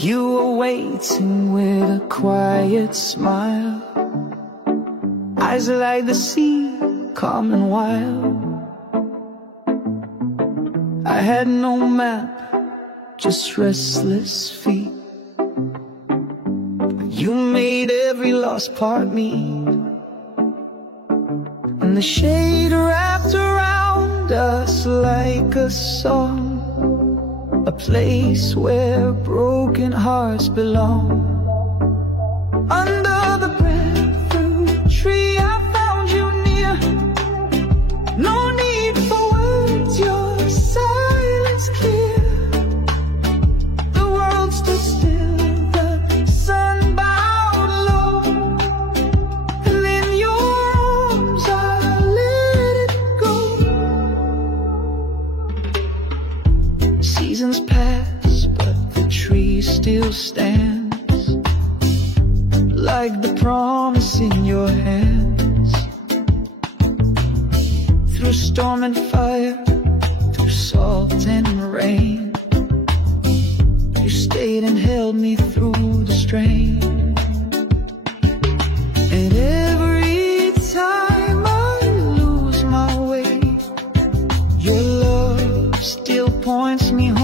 You were waiting with a quiet smile, eyes like the sea, calm and wild. I had no map, just restless feet. You made every lost part meet, and the shade wrapped around us like a song, a place where broken hearts belong. Under the breadfruit tree I found you near. No need for words, your silence clear. The world stood still, the sun bowed low, and in your arms I let it go. Seasons pass, but the tree still stands, like the promise in your hands. Through storm and fire, through salt and rain, you stayed and held me through the strain. And every time I lose my way, your love still points me home.